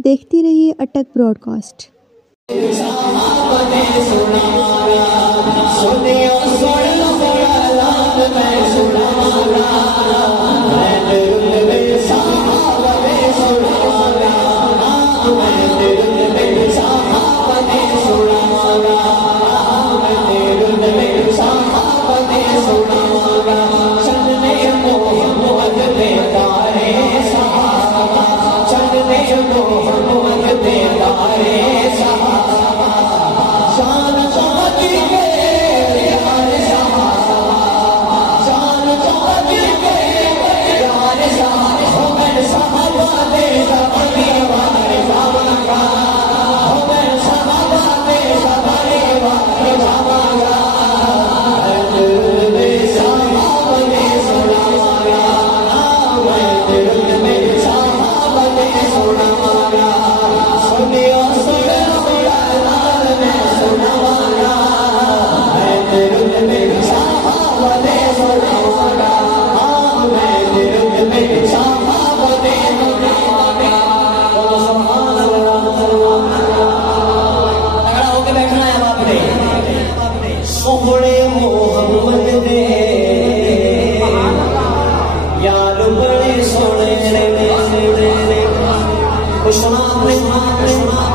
देखती रहिए अटक ब्रॉडकास्ट।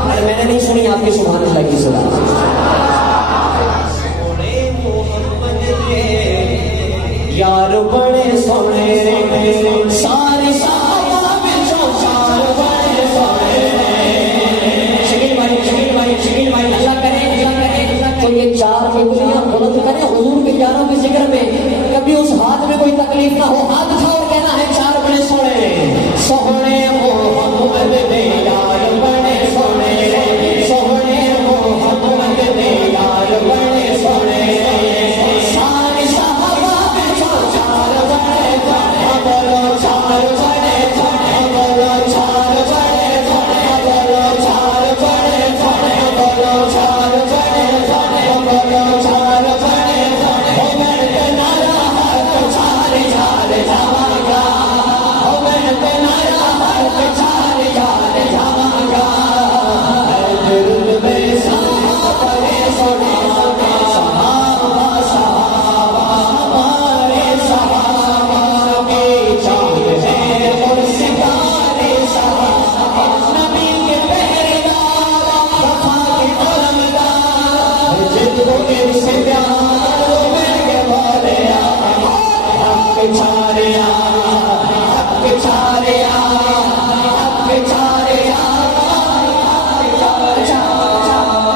मैंने नहीं सुनी आपकी सुभान अल्लाह की सुना। यार बड़े सोने सारे साहबा बिचों चार बड़े सोने। शकील भाई अल्लाह करे तो ये चार उंगलियां बुलंद करें हुजूर के यारों के जिक्र में। कभी उस हाथ में कोई तकलीफ ना हो, हाथ उठाओ और कहना है चार बड़े सोने सोने मोहम्मद दे यार बड़े सोने सोने मोहम्मद दे यार बड़े सोने। सारे साहबा बिचों चार बड़े सोने बोलो चार बड़े सोने बोलो चार बड़े सोने बोलो चार बड़े सोने बोलो चार बड़े सोने बोलो चार बड़े सोने। मैं नारा हक चार चार जावांगा, मैं नारा हक चार चार जावांगा। दिल में साहबे सोने सहाबा सहाबा हमारे सहाबा के चांद है और सितारे सहाबा। नबी के पहरेदार वफा के अलमदार जिनको इनसे प्यार वो मेरे वाले हक चारे हक चारे हक चारे।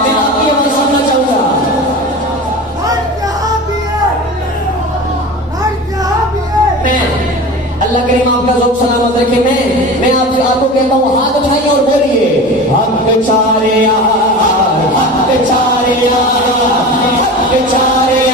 मैं आपकी आवाज़ सुनना चाहूँगा। मैं अल्लाह करीम आपका ज़ौक़ सलामत रखे। मैं आपको कहता हूँ हाथ उठाइए और बोलिए हक चारे हक चारे हक चारे।